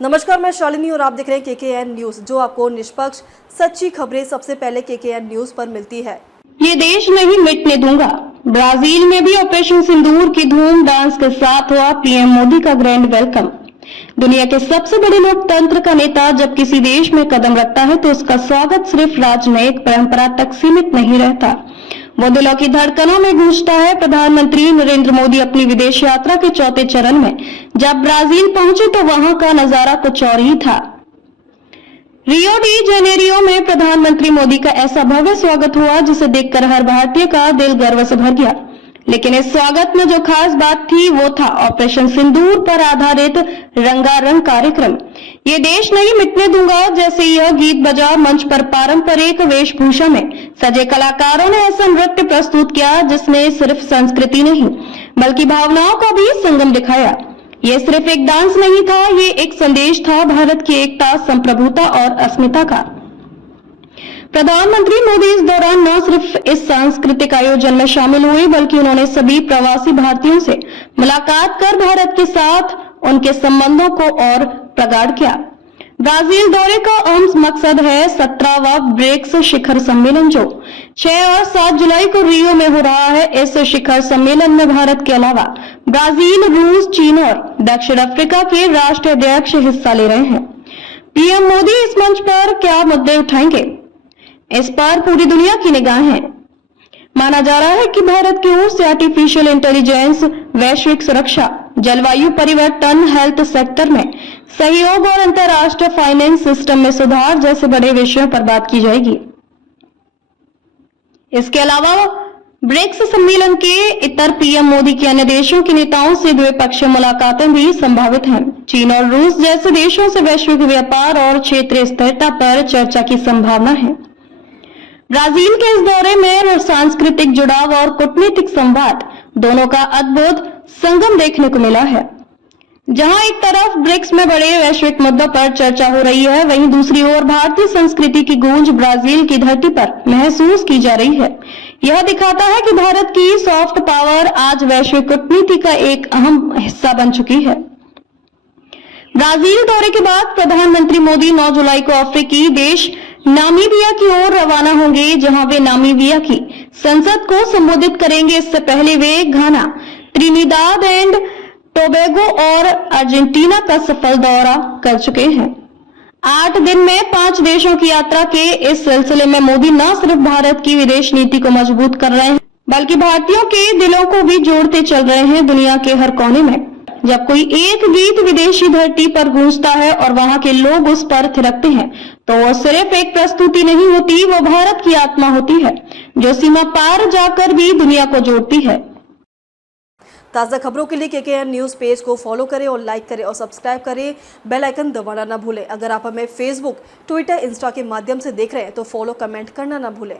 नमस्कार, मैं शालिनी और आप देख रहे हैं केकेएन न्यूज, जो आपको निष्पक्ष सच्ची खबरें सबसे पहले केकेएन न्यूज पर मिलती है। ये देश नहीं मिटने दूंगा। ब्राजील में भी ऑपरेशन सिंदूर की धूम डांस के साथ हुआ पीएम मोदी का ग्रैंड वेलकम। दुनिया के सबसे बड़े लोकतंत्र का नेता जब किसी देश में कदम रखता है तो उसका स्वागत सिर्फ राजनयिक परंपरा तक सीमित नहीं रहता, वो दिलों की धड़कनों में गूंजता है। प्रधानमंत्री नरेंद्र मोदी अपनी विदेश यात्रा के चौथे चरण में जब ब्राजील पहुंचे तो वहां का नजारा कुछ और ही था। रियो डी जेनेरियो में प्रधानमंत्री मोदी का ऐसा भव्य स्वागत हुआ जिसे देखकर हर भारतीय का दिल गर्व से भर गया। लेकिन इस स्वागत में जो खास बात थी वो था ऑपरेशन सिंदूर पर आधारित रंगारंग कार्यक्रम। ये देश नहीं मिटने दूंगा जैसे यह गीत बजा मंच पर पारंपरिक वेशभूषा में सजे कलाकारों ने ऐसा नृत्य प्रस्तुत किया जिसने सिर्फ संस्कृति नहीं बल्कि भावनाओं का भी संगम दिखाया। ये सिर्फ एक डांस नहीं था, ये एक संदेश था भारत की एकता, संप्रभुता और अस्मिता का। प्रधानमंत्री मोदी इस दौरान न सिर्फ इस सांस्कृतिक आयोजन में शामिल हुए बल्कि उन्होंने सभी प्रवासी भारतीयों से मुलाकात कर भारत के साथ उनके संबंधों को और प्रगाढ़ किया। ब्राजील दौरे का अहम मकसद है 17वां ब्रिक्स शिखर सम्मेलन जो 6 और 7 जुलाई को रियो में हो रहा है। इस शिखर सम्मेलन में भारत के अलावा ब्राजील, रूस, चीन और दक्षिण अफ्रीका के राष्ट्राध्यक्ष हिस्सा ले रहे हैं। पीएम मोदी इस मंच पर क्या मुद्दे उठाएंगे, इस पर पूरी दुनिया की निगाह है। माना जा रहा है कि भारत की ओर से आर्टिफिशियल इंटेलिजेंस, वैश्विक सुरक्षा, जलवायु परिवर्तन, हेल्थ सेक्टर में सहयोग और अंतर्राष्ट्रीय फाइनेंस सिस्टम में सुधार जैसे बड़े विषयों पर बात की जाएगी। इसके अलावा ब्रिक्स सम्मेलन के इतर पीएम मोदी के अन्य देशों के नेताओं से द्विपक्षीय मुलाकातें भी संभावित हैं। चीन और रूस जैसे देशों से वैश्विक व्यापार और क्षेत्रीय स्थिरता पर चर्चा की संभावना है। ब्राजील के इस दौरे में सांस्कृतिक जुड़ाव और कूटनीतिक संवाद दोनों का अद्भुत संगम देखने को मिला है। जहां एक तरफ ब्रिक्स में बड़े वैश्विक मुद्दों पर चर्चा हो रही है, वहीं दूसरी ओर भारतीय संस्कृति की गूंज ब्राजील की धरती पर महसूस की जा रही है। यह दिखाता है कि भारत की सॉफ्ट पावर आज वैश्विक कूटनीति का एक अहम हिस्सा बन चुकी है। ब्राजील दौरे के बाद प्रधानमंत्री मोदी 9 जुलाई को अफ्रीकी देश नामीबिया की ओर रवाना होंगे, जहां वे नामीबिया की संसद को संबोधित करेंगे। इससे पहले वे घाना, त्रिनिदाद एंड टोबैगो और अर्जेंटीना का सफल दौरा कर चुके हैं। 8 दिन में 5 देशों की यात्रा के इस सिलसिले में मोदी न सिर्फ भारत की विदेश नीति को मजबूत कर रहे हैं बल्कि भारतीयों के दिलों को भी जोड़ते चल रहे हैं। दुनिया के हर कोने में जब कोई एक गीत विदेशी धरती पर गूंजता है और वहां के लोग उस पर थिरकते हैं तो वो सिर्फ एक प्रस्तुति नहीं होती, वो भारत की आत्मा होती है जो सीमा पार जाकर भी दुनिया को जोड़ती है। ताज़ा खबरों के लिए केकेएन न्यूज पेज को फॉलो करें और लाइक करें और सब्सक्राइब करें। बेल आइकन दबाना ना भूलें। अगर आप हमें फेसबुक, ट्विटर, इंस्टा के माध्यम से देख रहे हैं तो फॉलो, कमेंट करना ना भूलें।